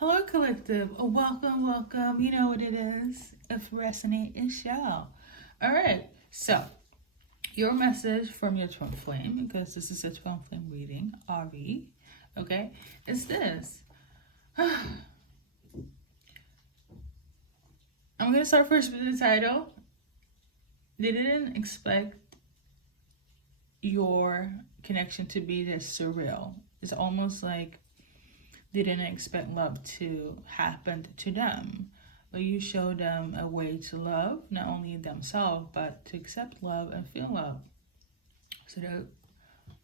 Hello, collective. Welcome, welcome. You know what it is. If resonate, it shall. All right. So, your message from your twin flame, because this is a twin flame reading, RV, okay, is this. I'm going to start first with the title. They didn't expect your connection to be this surreal. It's almost like they didn't expect love to happen to them, but you show them a way to love not only themselves but to accept love and feel love. So they're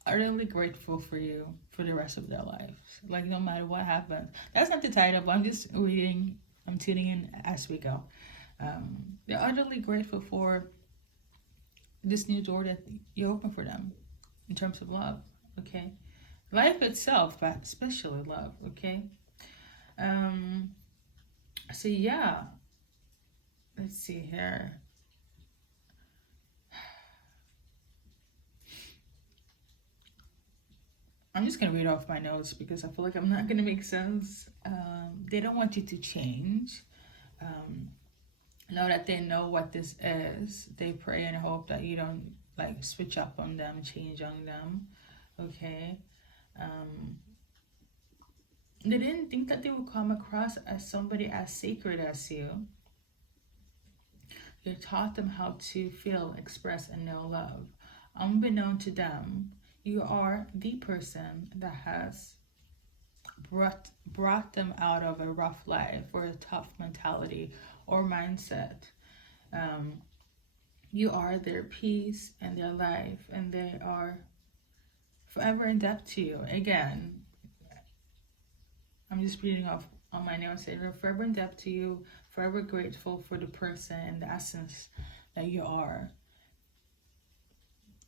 utterly grateful for you for the rest of their lives, like no matter what happens. That's not the title, but I'm just reading, I'm tuning in as we go. They're utterly grateful for this new door that you open for them in terms of love. Okay, life itself, but especially love. Okay. So yeah, let's see here. I'm just gonna read off my notes because I feel like I'm not gonna make sense. They don't want you to change. Now that they know what this is, they pray and hope that you don't like switch up on them, change on them. Okay. They didn't think that they would come across as somebody as sacred as you. You taught them how to feel, express, and know love. Unbeknown to them, you are the person that has brought them out of a rough life or a tough mentality or mindset. You are their peace and their life, and they are forever in debt to you. Again, I'm just reading off on my notes. They're forever in debt to you, forever grateful for the person and the essence that you are.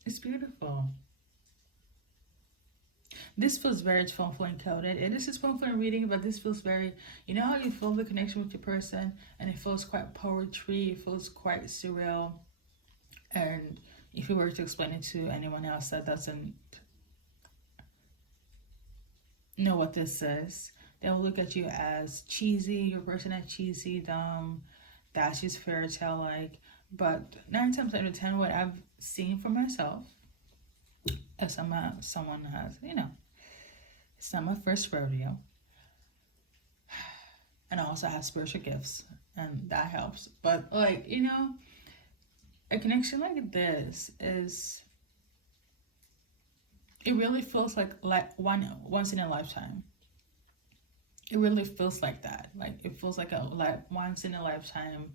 It's beautiful. This feels very twin flame coded. It is a twin flame reading, but this feels very, you know how you feel the connection with your person and it feels quite poetry, it feels quite surreal. And if you were to explain it to anyone else that doesn't know what this is, they'll look at you as cheesy, your person as cheesy, dumb, that's just fairy tale like. But 9 times out of 10, what I've seen for myself, if someone has, it's not my first rodeo. And I also have spiritual gifts, and that helps. But, a connection like this is, it really feels like once in a lifetime. It really feels like that. Like, it feels like a once in a lifetime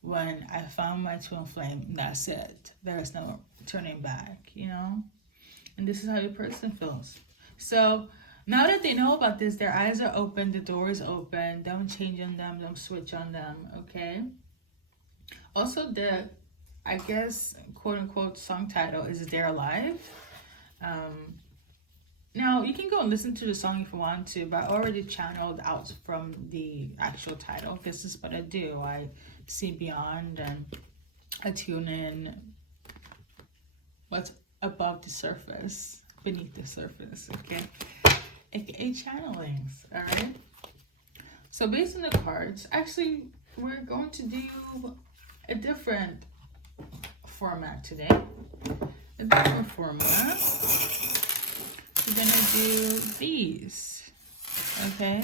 when I found my twin flame. That's it. There is no turning back, And this is how your person feels. So now that they know about this, their eyes are open, the door is open. Don't change on them, don't switch on them, okay? Also, I guess, quote unquote, song title is They're Alive. Now, you can go and listen to the song if you want to, but I already channeled out from the actual title. This is what I do. I see beyond and I tune in what's above the surface, beneath the surface, okay? AKA channelings, all right? So based on the cards, actually, we're going to do a different format today. A different format. We're gonna do these, okay?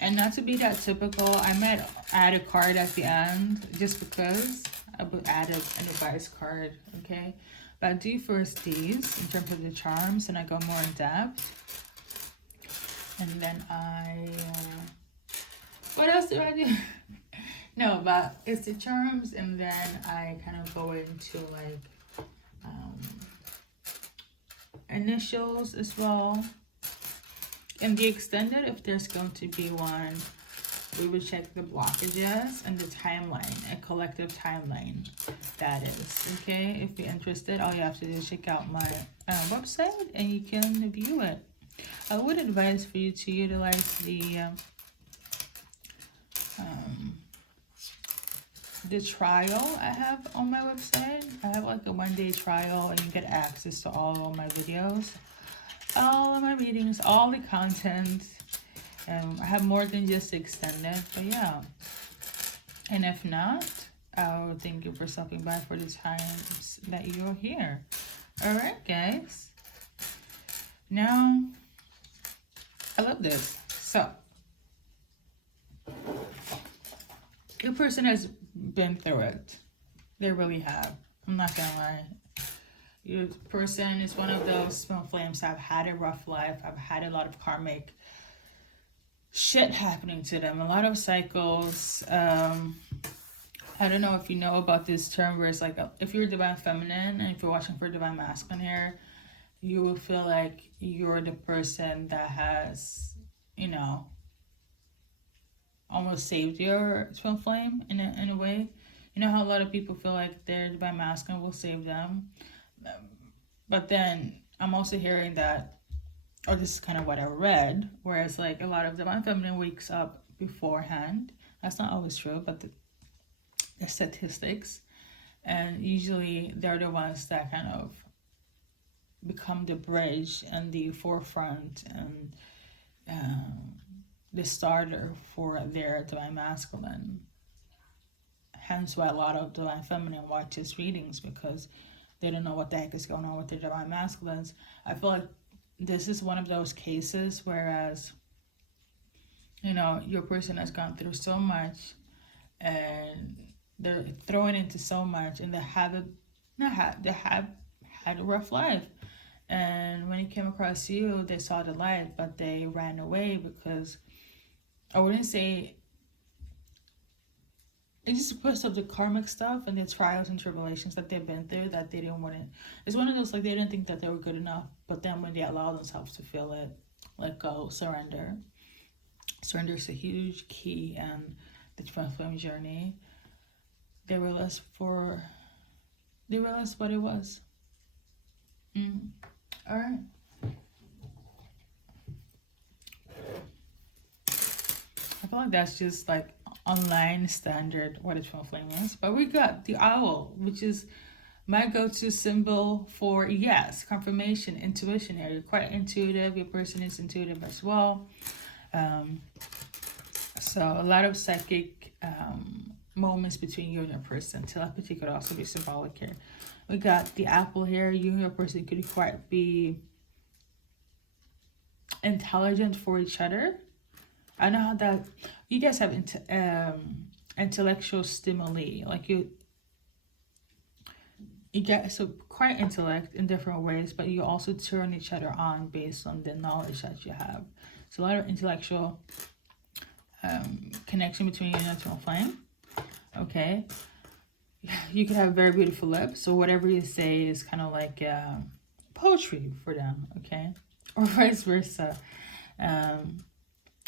And not to be that typical, I might add a card at the end just because I would add an advice card, okay? But I do first these in terms of the charms, and I go more in depth. And then what else do I do? No, but it's the charms, and then I kind of go into like initials as well. And the extended, if there's going to be one, we would check the blockages and the timeline, a collective timeline, that is. Okay, if you're interested, all you have to do is check out my website and you can view it. I would advise for you to utilize the trial I have on my website. I have like a 1-day trial and you get access to all of my videos. all of my readings, all the content. I have more than just extended, but yeah. And if not, I will thank you for stopping by for the times that you're here. All right, guys. Now, I love this. So, your person has been through it. They really have. I'm not gonna lie. Your person is one of those twin flames. I've had a rough life. I've had a lot of karmic shit happening to them. A lot of cycles. I don't know if you know about this term where it's like, if you're divine feminine and if you're watching for divine masculine here, you will feel like you're the person that has, you know, almost saved your twin flame in a way. You know how a lot of people feel like their divine masculine will save them. But then I'm also hearing that, or this is kind of what I read, whereas like a lot of divine feminine wakes up beforehand. That's not always true, but the statistics, and usually they're the ones that kind of become the bridge and the forefront and the starter for their divine masculine. Hence why a lot of divine feminine watches readings, because they don't know what the heck is going on with their divine masculines. I feel like this is one of those cases, whereas, you know, your person has gone through so much and they're thrown into so much, and they have had a rough life. And when it came across you, they saw the light, but they ran away because, I wouldn't say, it's just because of the karmic stuff and the trials and tribulations that they've been through, that they didn't want it. It's one of those, like, they didn't think that they were good enough, but then when they allow themselves to feel it, let go, surrender. Surrender is a huge key in the twin flame journey. They realized what it was. All right. I feel like that's just like online standard what a twin flame is. But we got the owl, which is my go-to symbol for, yes, confirmation, intuition here. You're quite intuitive. Your person is intuitive as well. So a lot of psychic moments between you and your person. Telepathy could also be symbolic here. We got the apple here. You and your person could quite be intelligent for each other. I know how that you guys have intellectual stimuli. Like you get so quite intellect in different ways, but you also turn each other on based on the knowledge that you have. So a lot of intellectual connection between you and your twin flame. Okay, you could have very beautiful lips, so whatever you say is kind of like poetry for them. Okay, or vice versa.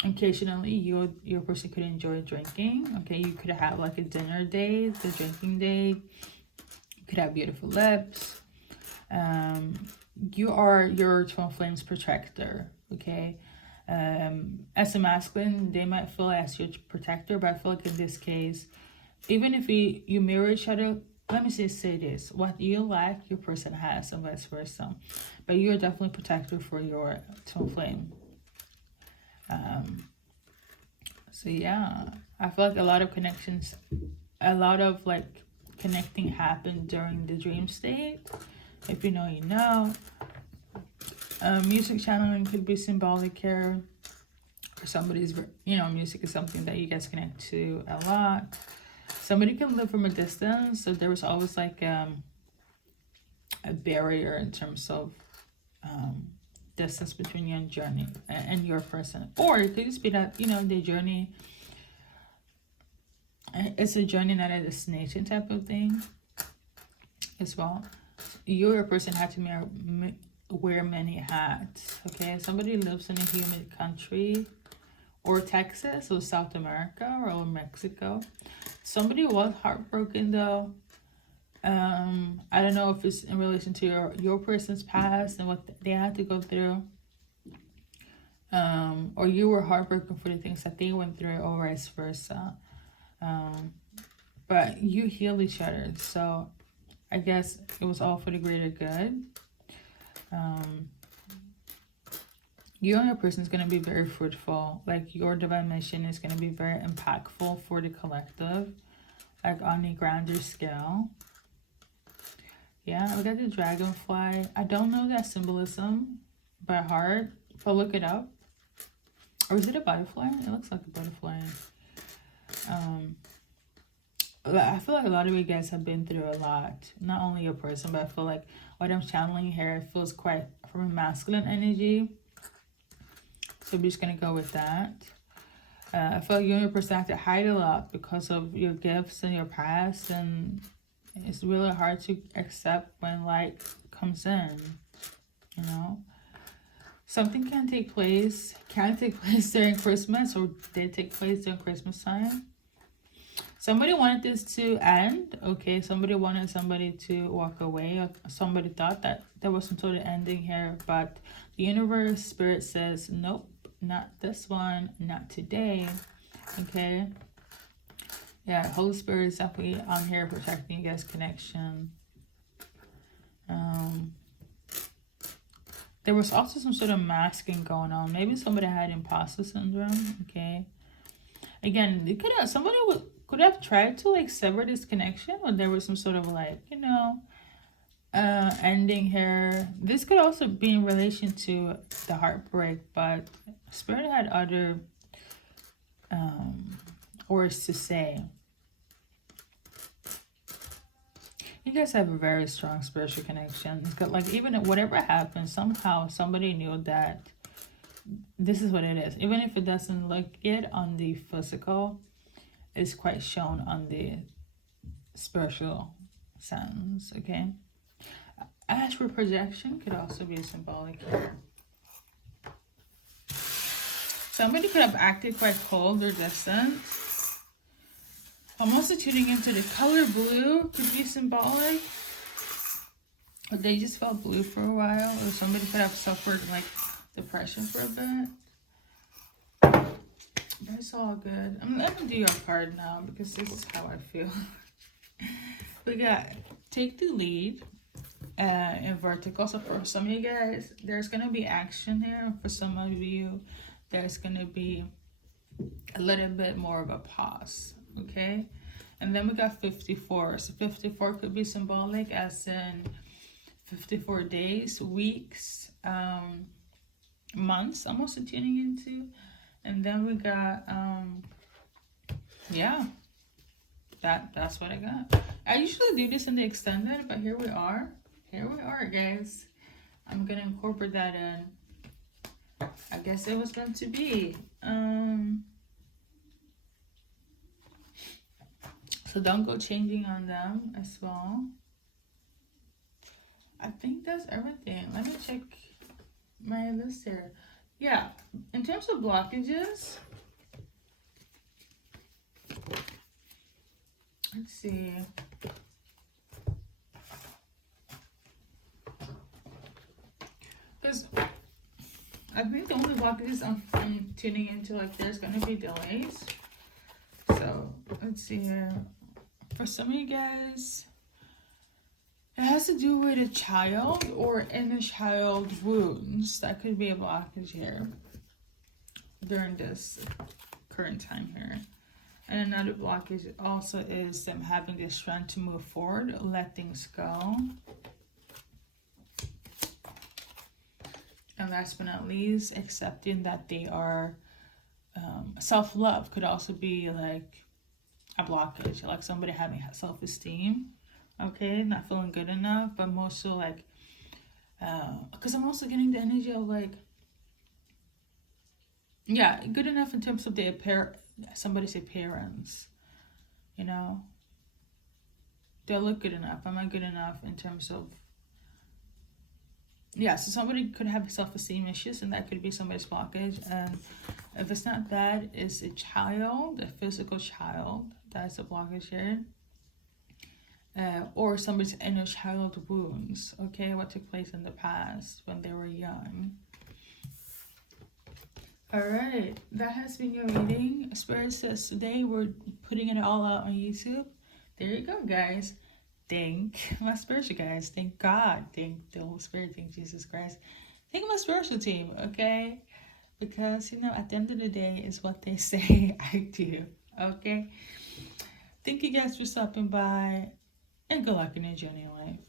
Occasionally your person could enjoy drinking. Okay, you could have like a dinner date, the drinking date. You could have beautiful lips. You are your twin flame's protector. Okay, as a masculine, they might feel as your protector, but I feel like in this case, even if you mirror each other, let me say this: what you lack, your person has, and vice versa. But you're definitely protector for your twin flame. So yeah, I feel like a lot of connections, a lot of like connecting happened during the dream state. If you know, you know. Music channeling could be symbolic here. For somebody's, you know, music is something that you guys connect to a lot. Somebody can live from a distance, so there was always like a barrier in terms of distance between your journey and your person. Or it could just be that, you know, the journey, it's a journey, not a destination type of thing as well. You, your person, had to wear many hats. Okay, somebody lives in a humid country, or Texas, or South America, or Mexico. Somebody was heartbroken though. I don't know if it's in relation to your person's past and what they had to go through. Or you were heartbroken for the things that they went through, or vice versa. But you healed each other, so I guess it was all for the greater good. you and your person is going to be very fruitful. Like your divine mission is going to be very impactful for the collective, like on a grander scale. Yeah, we got the dragonfly. I don't know that symbolism by heart, but look it up. Or is it a butterfly? It looks like a butterfly. I feel like a lot of you guys have been through a lot. Not only your person, but I feel like what I'm channeling here feels quite from a masculine energy. So we're just going to go with that. I feel like you and your person have to hide a lot because of your gifts and your past. And it's really hard to accept when light comes in, you know. Something can take place during Christmas, or did take place during Christmas time. Somebody wanted this to end, okay? Somebody wanted somebody to walk away. Or somebody thought that there was some sort of ending here, but the universe, spirit says, nope, not this one, not today, okay? Yeah, Holy Spirit is definitely on here protecting you guys' connection. There was also some sort of masking going on. Maybe somebody had imposter syndrome, okay? Again, they could have, somebody could have tried to like sever this connection, or there was some sort of like, you know, ending here. This could also be in relation to the heartbreak, but Spirit had other words to say. You guys have a very strong spiritual connection. Like even if whatever happens, somehow somebody knew that this is what it is. Even if it doesn't look it on the physical, it's quite shown on the spiritual sense, okay? Astral projection could also be symbolic here. Somebody could have acted quite cold or distant. I'm also tuning into the color blue, could be symbolic. Or they just felt blue for a while, or somebody could have suffered like depression for a bit. That's all good. I'm gonna do your card now because this is how I feel. We got take the lead in vertical. So for some of you guys, there's gonna be action here. For some of you, there's gonna be a little bit more of a pause. Okay, and then we got 54. So 54 could be symbolic as in 54 days, weeks, months. I'm also tuning into. And then we got yeah, that's what I got. I usually do this in the extended, but here we are, guys. I'm gonna incorporate that in. I guess it was meant to be. So don't go changing on them as well. I think that's everything. Let me check my list here. Yeah, in terms of blockages, let's see. Because I think the only blockages I'm tuning into, like, there's going to be delays. So, let's see here. For some of you guys, it has to do with a child or inner child wounds. That could be a blockage here during this current time here. And another blockage also is them having the strength to move forward, let things go. And last but not least, accepting that they are self-love could also be like a blockage, like somebody having self-esteem. Okay, not feeling good enough, but more so like, because I'm also getting the energy of like, yeah, good enough in terms of the somebody's appearance, you know. Do I look good enough? Am I good enough in terms of, yeah, so somebody could have self-esteem issues, and that could be somebody's blockage. And if it's not that, it's a child, a physical child, that's a blockage here. Or somebody's inner child wounds, okay? What took place in the past when they were young. All right, that has been your reading. Spirit says today we're putting it all out on YouTube. There you go, guys. Thank my spiritual guys. Thank God. Thank the Holy Spirit. Thank Jesus Christ. Thank my spiritual team, okay? Because, you know, at the end of the day, is what they say I do, okay? Thank you guys for stopping by, and good luck in your journey in life.